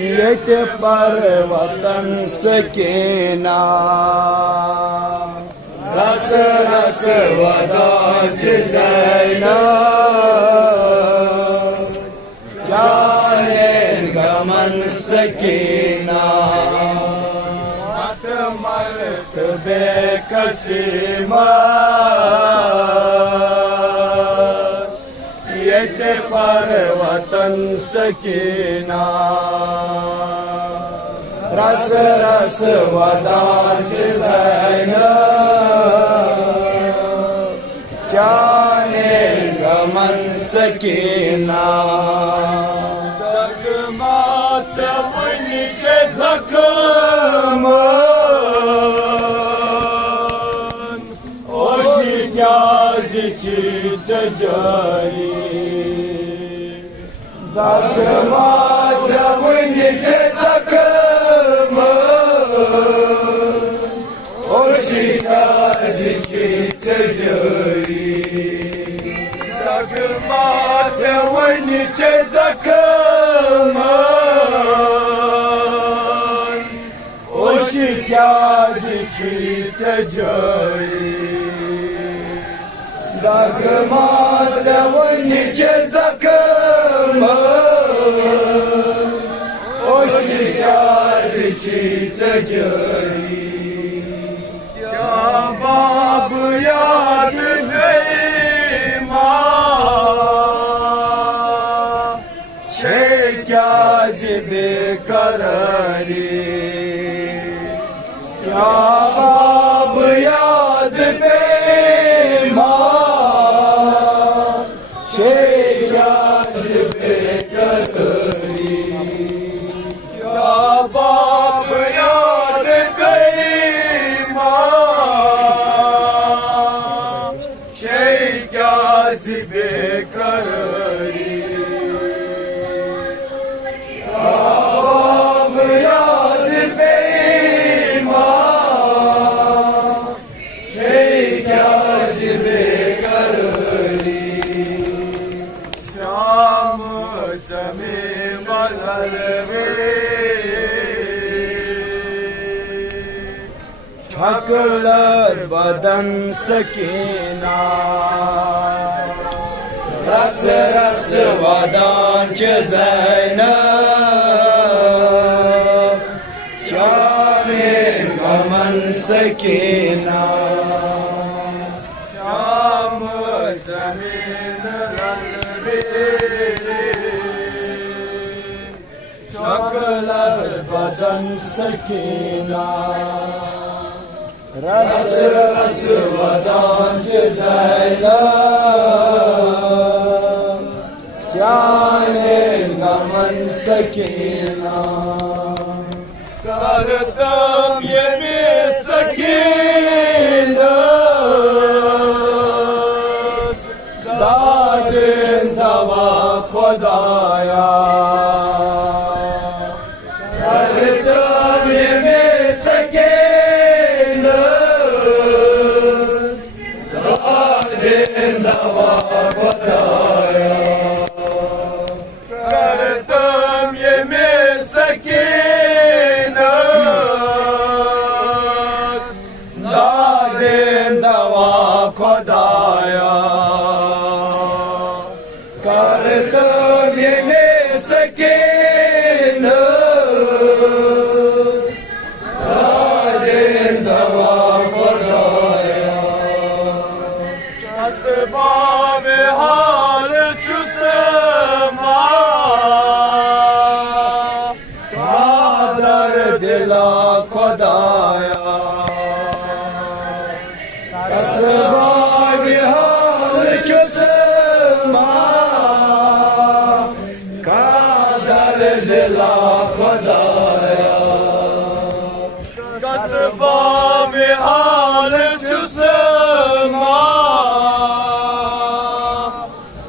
Yete par vatan sakina ras ras vadanch zaina jane gaman sakina mat malt be kasima yete par vatan sakina ras ras vadanch zaina jane gaman sakina dagmat vaniche zakman oshi gyazichi jari dagmat vaniche dagmat vaniche zakman oshi gyazichi jari dagmat vaniche zakman oshi gyazichi jari Bab yad gey ma che kazib karari ya bab yad gey ma che kazib karari ya bab yad gey zibe karari Bab yad beyma Şeyka zibe karari Şam zami balarve Çaklar badan sakina ras ras vadanch zaina jane gaman sakina sham zamin ralve chaklar badan sakina ras ras vadanch zaina jane gaman sakina kartam yemi sakina dadin dava khudaya kartam yemi sakina dadin dava khudaya Khodaya kartam yeme sakinat dadin dava Khodaya asbab hal chusma kadar dila Khodaya asbab hal chusma kadar dila दिला खुदाया कसबाब हाल चुसमा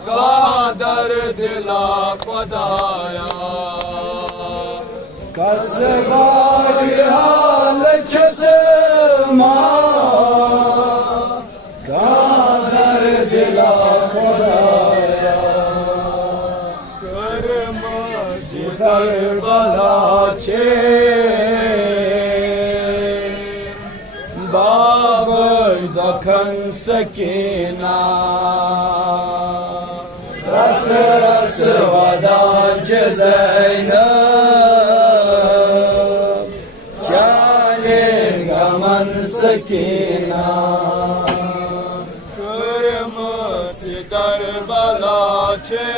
कादर दिला खुदाया कसबाब हाल चुसमा कादर दिला खुदाया करम सिदर बला छे दखन सकीना रस रस वदांच ज़ैनब चाले गमन सकीना करम सिदर बला छे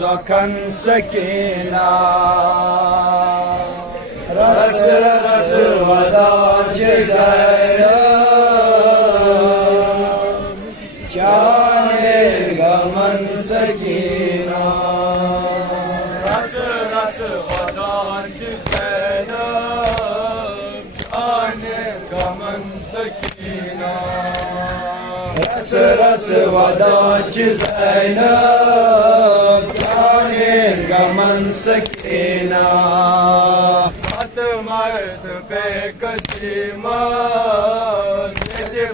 दखन सकीना रस रस वदांच ज़ैनब चाले गमन सकीना रस रस वदांच ज़ैनब चाले गमन सकीना रस रस वदांच ज़ैनब चाले गमन सकीना मर्द बेकसीमा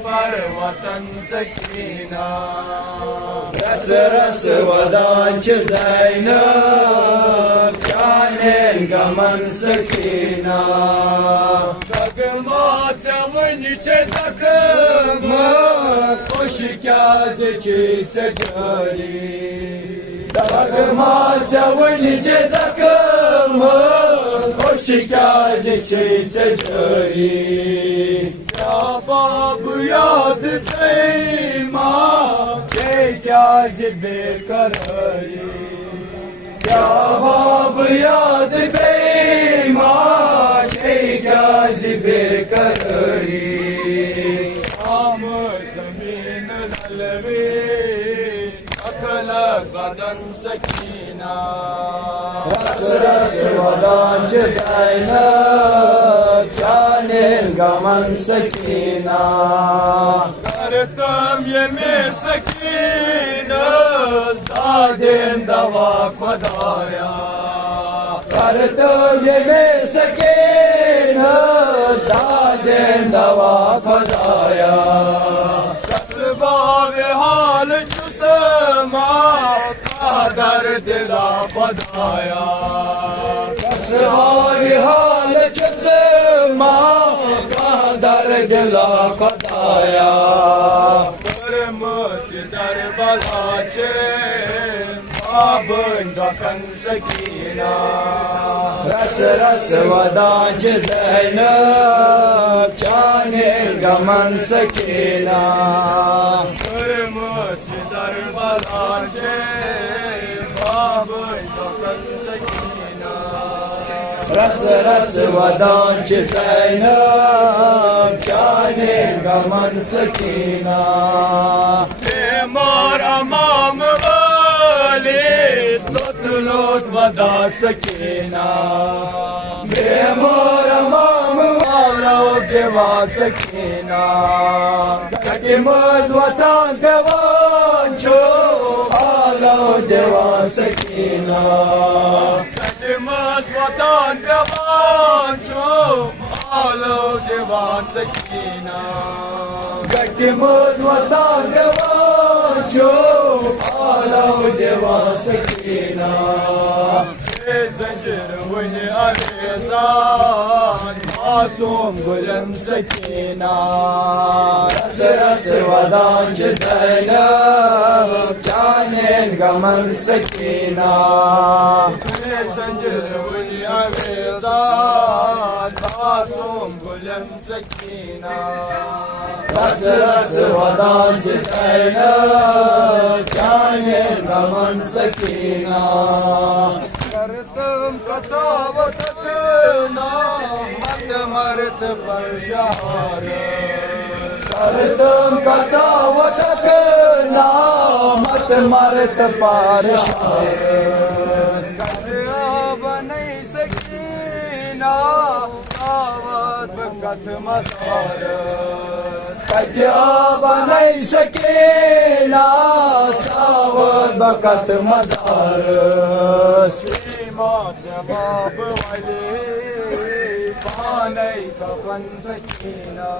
पर वतन सकीना रस रस वदांच ज़ैनब चाले गमन सकीना जगमा चवनिचे जखम खुश क्या चढ़ी जगमा चवनिचे जखम खुश क्या चढ़ी क्या बाब याद माँ क्या बेकरारी क्या बाब याद माँ क्या बेकरारी आम जमीन ललवे अकल बदन सकीना रस रस वदांच ज़ैनब चाले गमन सकीना करतम ये में सकीना दादेन दवा खुदाया करतम ये में सकीना दादेन दवा खुदाया कसबाब हाल चुसमा कादर दिला खुदाया कसबाब हाल चुसमा कादर दिला खुदाया करम सिदर बला छे बाब दखन सकीना रस रस वदांच ज़ैनब चाले गमन सकीना करम सिदर बला छे बाब दखन सकीना रस रस वदांच ज़ैनब चाले गमन सकीना मार अमाम लोट वदा सकीना बेमोर अमाम वालो देवा सकीना कटी मज वतन गवांचो आलो देवा सकीना कटी मज वतन गवांचो आलो देवा सकीना कटी मज वतन गवांचो आलो देवा सकीना زنجر وني أريزان معصوم قلم سكينة رس رس ودانش زينب جانين قمر سكينة زنجر وني أريزان معصوم قلم سكينة رس رس ودانش زينب جانين قمر سكينة करतम कतावत करना मत मरत पर शहार करतम कथा वतकना मत मरत पारशार बनै सकीना सावत कथ मसार कथ्या बनै सकीना सावत कथ मसार श्रीमात बाब वाले पानै कफन सकीना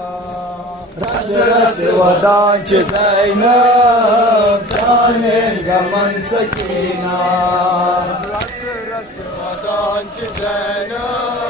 रस रस वदांच ज़ैनब जाने गमन सकीना रस रस वदांच ज़ैनब